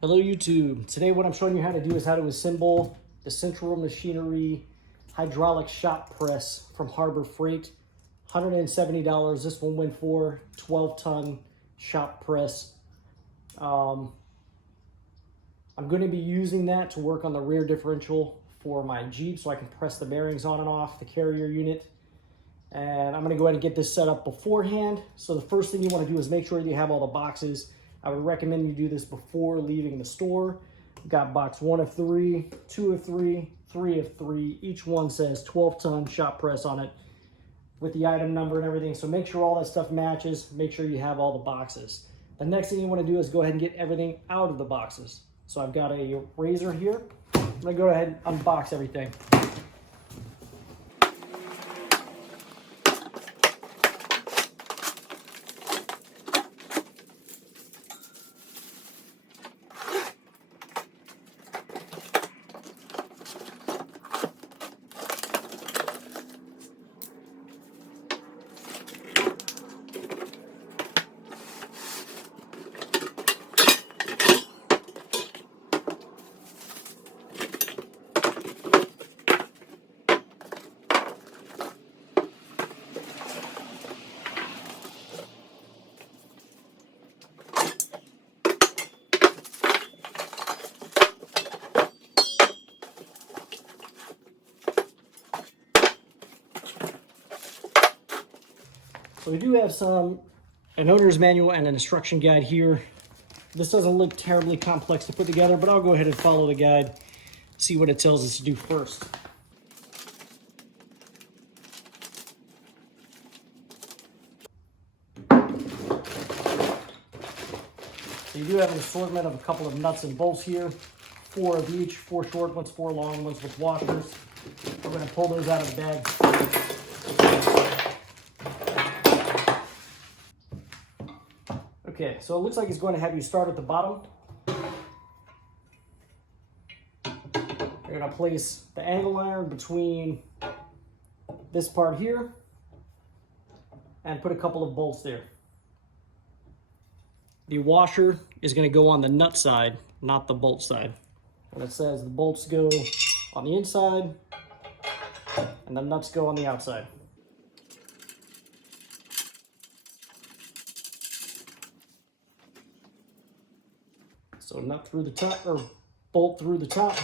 Hello YouTube. Today what I'm showing you how to do is how to assemble the Central Machinery hydraulic shop press from Harbor Freight. $170. This one went for 12-ton shop press. I'm going to be using that to work on the rear differential for my Jeep so I can press the bearings on and off the carrier unit. And I'm going to go ahead and get this set up beforehand. So the first thing you want to do is make sure that you have all the boxes. I would recommend you do this before leaving the store. We've got box 1 of 3, 2 of 3, 3 of 3. Each one says 12-ton shop press on it with the item number and everything. So make sure all that stuff matches. Make sure you have all the boxes. The next thing you want to do is go ahead and get everything out of the boxes. So I've got a razor here. I'm going to go ahead and unbox everything. So we do have an owner's manual and an instruction guide here. This doesn't look terribly complex to put together, but I'll go ahead and follow the guide, see what it tells us to do first. So you do have an assortment of a couple of nuts and bolts here, 4 of each, 4 short ones, 4 long ones with washers. We're going to pull those out of the bag. Okay, so it looks like it's going to have you start at the bottom. You're going to place the angle iron between this part here and put a couple of bolts there. The washer is going to go on the nut side, not the bolt side. And it says the bolts go on the inside and the nuts go on the outside. So nut through the top, or bolt through the top,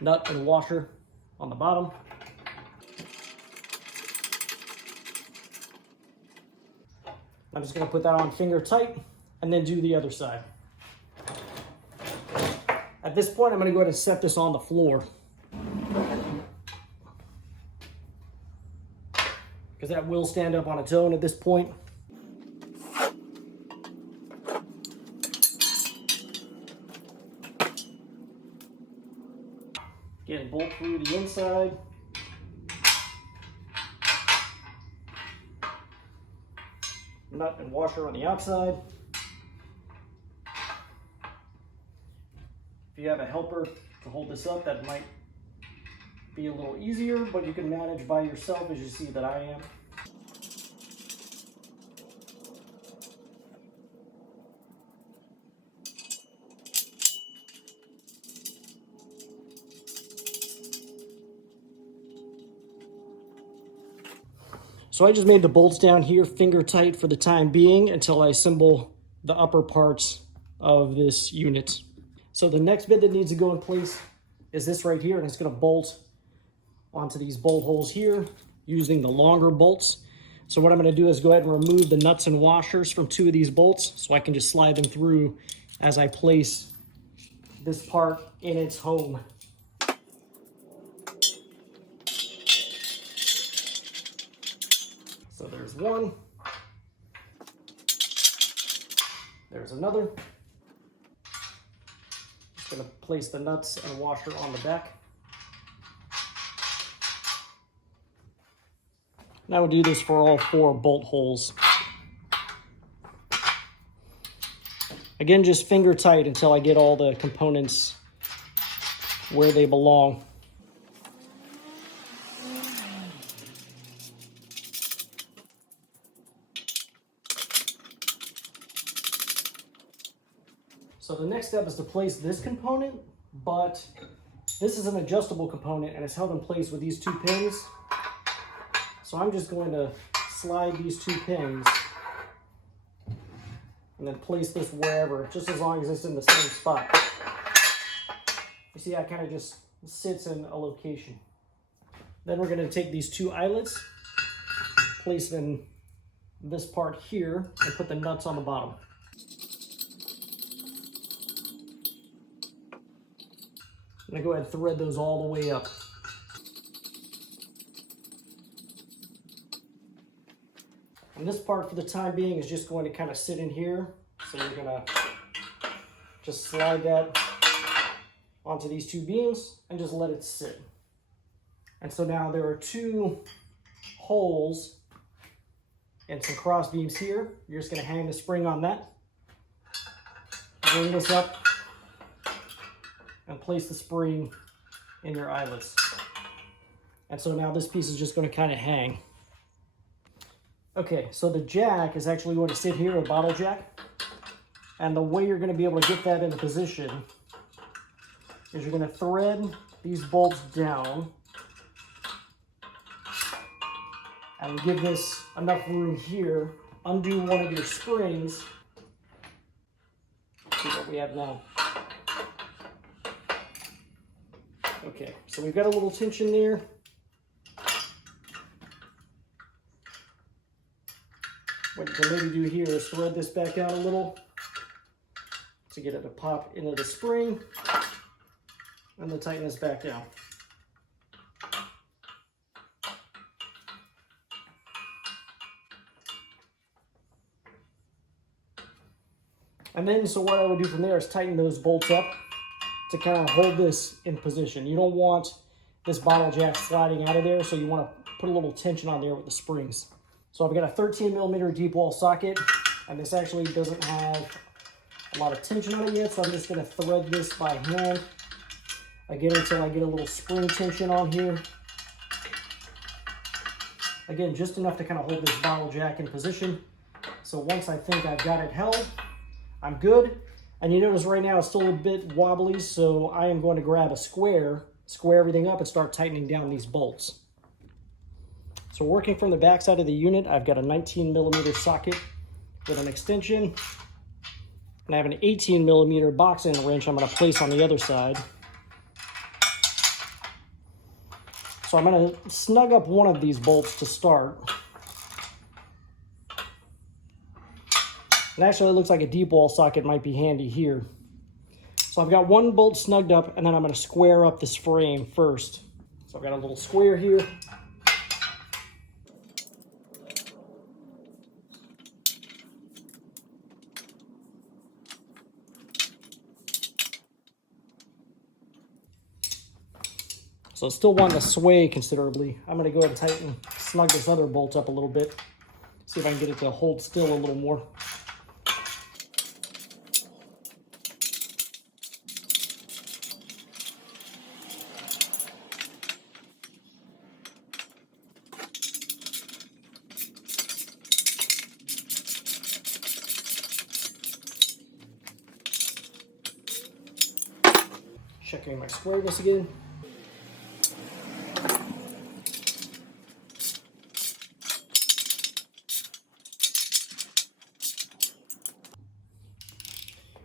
nut and washer on the bottom. I'm just going to put that on finger tight and then do the other side. At this point, I'm going to go ahead and set this on the floor, because that will stand up on its own at this point. Again, bolt through the inside. Nut and washer on the outside. If you have a helper to hold this up, that might be a little easier, but you can manage by yourself, as you see that I am. So I just made the bolts down here finger tight for the time being until I assemble the upper parts of this unit. So the next bit that needs to go in place is this right here, and it's going to bolt onto these bolt holes here using the longer bolts. So what I'm going to do is go ahead and remove the nuts and washers from 2 of these bolts so I can just slide them through as I place this part in its home. So there's one, there's another. Just going to place the nuts and washer on the back. Now we'll do this for all 4 bolt holes. Again, just finger tight until I get all the components where they belong. So So the next step is to place this component, but this is an adjustable component and it's held in place with these 2 pins. So I'm just going to slide these 2 pins and then place this wherever, just as long as it's in the same spot. You see, that kind of just sits in a location. Then we're going to take these 2 eyelets, place them in this part here, and put the nuts on the bottom. I'm going to go ahead and thread those all the way up. And this part, for the time being, is just going to kind of sit in here. So you're going to just slide that onto these 2 beams and just let it sit. And so now there are 2 holes and some cross beams here. You're just going to hang the spring on that. Bring this up and place the spring in your eyelets. And so now this piece is just going to kind of hang. Okay, so the jack is actually going to sit here, a bottle jack. And the way you're going to be able to get that into position is you're going to thread these bolts down and give this enough room here. Undo one of your springs. See what we have now. Okay, so we've got a little tension there. What you can maybe do here is thread this back down a little to get it to pop into the spring, and then tighten this back down. And then, so what I would do from there is tighten those bolts up to kind of hold this in position. You don't want this bottle jack sliding out of there, so you want to put a little tension on there with the springs. So I've got a 13mm deep wall socket, and this actually doesn't have a lot of tension on it yet, so I'm just going to thread this by hand again until I get a little spring tension on here. Again, just enough to kind of hold this bottle jack in position. So once I think I've got it held, I'm good. And you notice right now it's still a bit wobbly, so I am going to grab a square everything up and start tightening down these bolts. So working from the back side of the unit, I've got a 19mm socket with an extension, and I have an 18mm box end wrench I'm going to place on the other side. So I'm going to snug up one of these bolts to start. And actually, it looks like a deep wall socket might be handy here. So I've got one bolt snugged up, and then I'm going to square up this frame first. So I've got a little square here. So it's still wanting to sway considerably. I'm going to go ahead and snug this other bolt up a little bit. See if I can get it to hold still a little more. Checking my squareness again.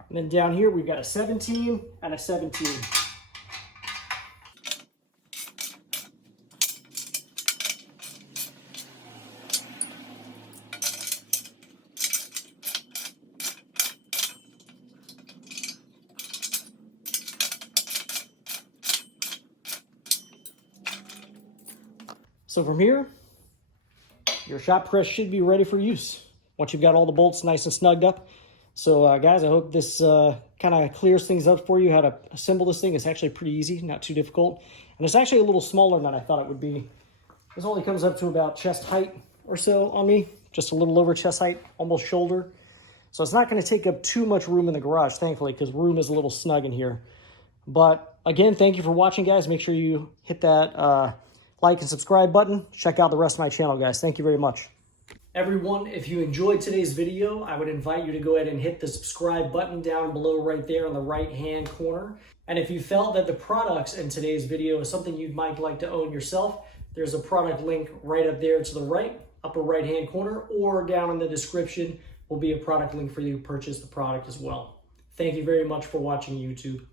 And then down here, we've got a 17 and a 17. So from here, your shop press should be ready for use once you've got all the bolts nice and snugged up. So guys, I hope this kind of clears things up for you how to assemble this thing. It's actually pretty easy, not too difficult. And it's actually a little smaller than I thought it would be. This only comes up to about chest height or so on me, just a little over chest height, almost shoulder. So it's not going to take up too much room in the garage, thankfully, because room is a little snug in here. But again, thank you for watching, guys. Make sure you hit that like and subscribe button. Check out the rest of my channel, guys. Thank you very much. Everyone, if you enjoyed today's video, I would invite you to go ahead and hit the subscribe button down below right there in the right-hand corner. And if you felt that the products in today's video is something you might like to own yourself, there's a product link right up there to the right, upper right-hand corner, or down in the description will be a product link for you to purchase the product as well. Thank you very much for watching YouTube.